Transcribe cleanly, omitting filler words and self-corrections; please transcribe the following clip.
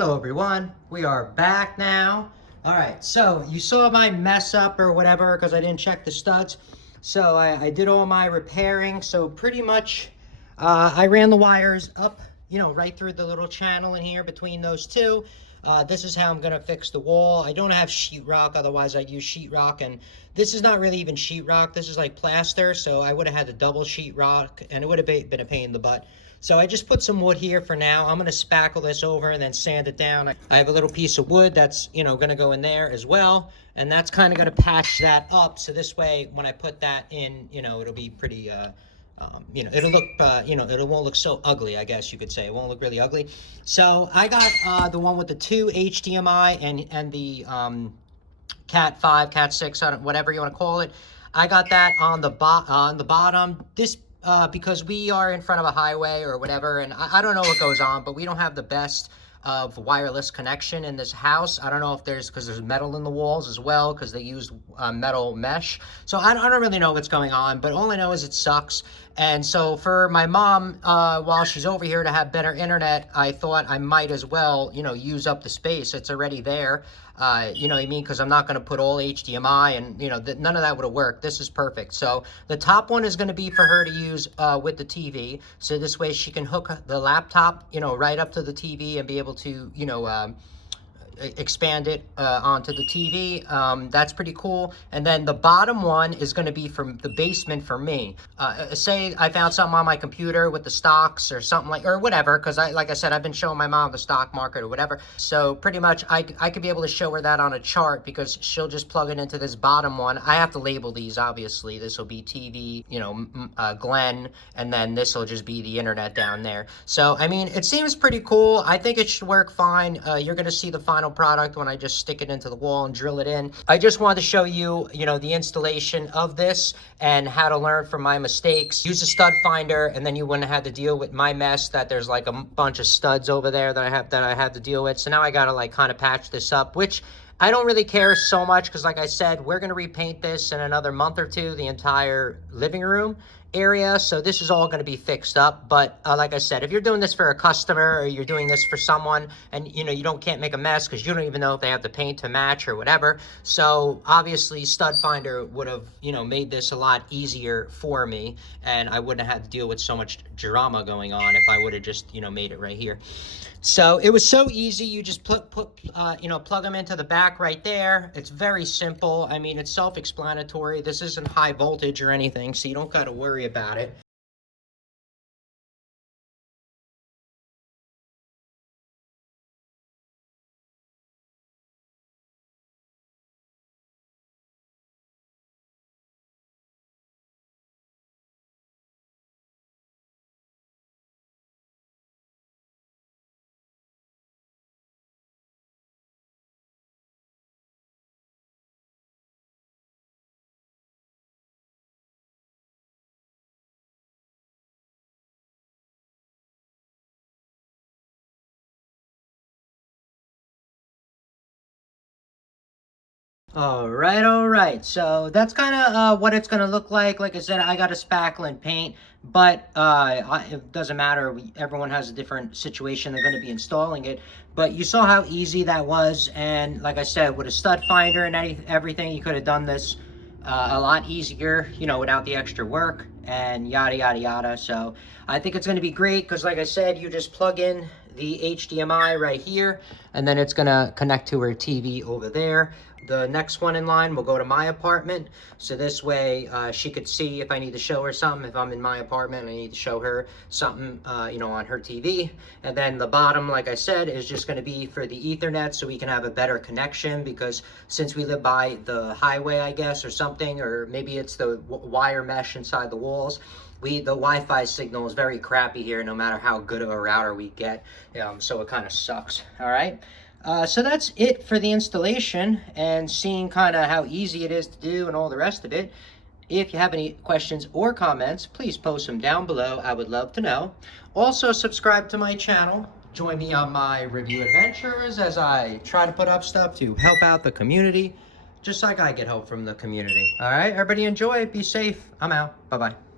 Hello everyone, we are back now. All right, so you saw my mess up or whatever because I didn't check the studs. So I did all my repairing. So pretty much I ran the wires up, right through the little channel in here between those two. This is how I'm gonna fix the wall. I don't have sheetrock, otherwise I'd use sheetrock, and this is not really even sheetrock. This is like plaster, so I would have had the double sheetrock and it would have been a pain in the butt. So I just put some wood here for now. I'm gonna spackle this over and then sand it down. I have a little piece of wood that's, gonna go in there as well. And that's kind of gonna patch that up. So this way, when I put that in, it'll be pretty, it'll look, it won't look so ugly, I guess you could say. It won't look really ugly. So I got the one with the two HDMI and the Cat5, Cat6, whatever you wanna call it. I got that on the bottom. This because we are in front of a highway or whatever, and I don't know what goes on, but we don't have the best of wireless connection in this house. I don't know if because there's metal in the walls as well, because they use metal mesh. So I don't really know what's going on, but all I know is it sucks. And so for my mom, while she's over here to have better internet, I thought I might as well, use up the space. It's already there. You know what I mean? Because I'm not going to put all HDMI and, none of that would have worked. This is perfect. So the top one is going to be for her to use with the TV. So this way she can hook the laptop, right up to the TV and be able to, expand it onto the TV. That's pretty cool. And then the bottom one is going to be from the basement for me. Say I found something on my computer with the stocks or something or whatever, because like I said, I've been showing my mom the stock market or whatever. So pretty much I could be able to show her that on a chart, because she'll just plug it into this bottom one. I have to label these, obviously. This will be TV, Glenn, and then this will just be the internet down there. So, I mean, it seems pretty cool. I think it should work fine. You're going to see the final product when I just stick it into the wall and drill it in. I just wanted to show you, the installation of this and how to learn from my mistakes. Use a stud finder, and then you wouldn't have to deal with my mess that there's like a bunch of studs over there that I have to deal with. So now I got to like kind of patch this up, which I don't really care so much, because like I said, we're going to repaint this in another month or two, the entire living room area. So this is all going to be fixed up. But like I said, if you're doing this for a customer or you're doing this for someone and you can't make a mess because you don't even know if they have the paint to match or whatever. So obviously stud finder would have made this a lot easier for me, and I wouldn't have had to deal with so much drama going on if I would have just made it right here. So it was so easy. You just plug them into the back right there. It's very simple. I mean, it's self-explanatory. This isn't high voltage or anything, so you don't got to worry about it. All right. So that's kind of what it's going to look like. Like I said, I got a spackle and paint, but it doesn't matter. Everyone has a different situation. They're going to be installing it. But you saw how easy that was. And like I said, with a stud finder and everything, you could have done this a lot easier, without the extra work and yada, yada, yada. So I think it's going to be great because, like I said, you just plug in the HDMI right here, and then it's going to connect to her TV over there. The next one in line will go to my apartment, so this way she could see if I need to show her something. If I'm in my apartment, I need to show her something, on her TV. And then the bottom, like I said, is just going to be for the Ethernet, so we can have a better connection, because since we live by the highway, I guess, or something, or maybe it's the wire mesh inside the walls, the Wi-Fi signal is very crappy here, no matter how good of a router we get. So it kind of sucks. All right. So that's it for the installation and seeing kind of how easy it is to do and all the rest of it. If you have any questions or comments, please post them down below. I would love to know. Also, subscribe to my channel. Join me on my review adventures as I try to put up stuff to help out the community, just like I get help from the community. All right, everybody enjoy. Be safe. I'm out. Bye-bye.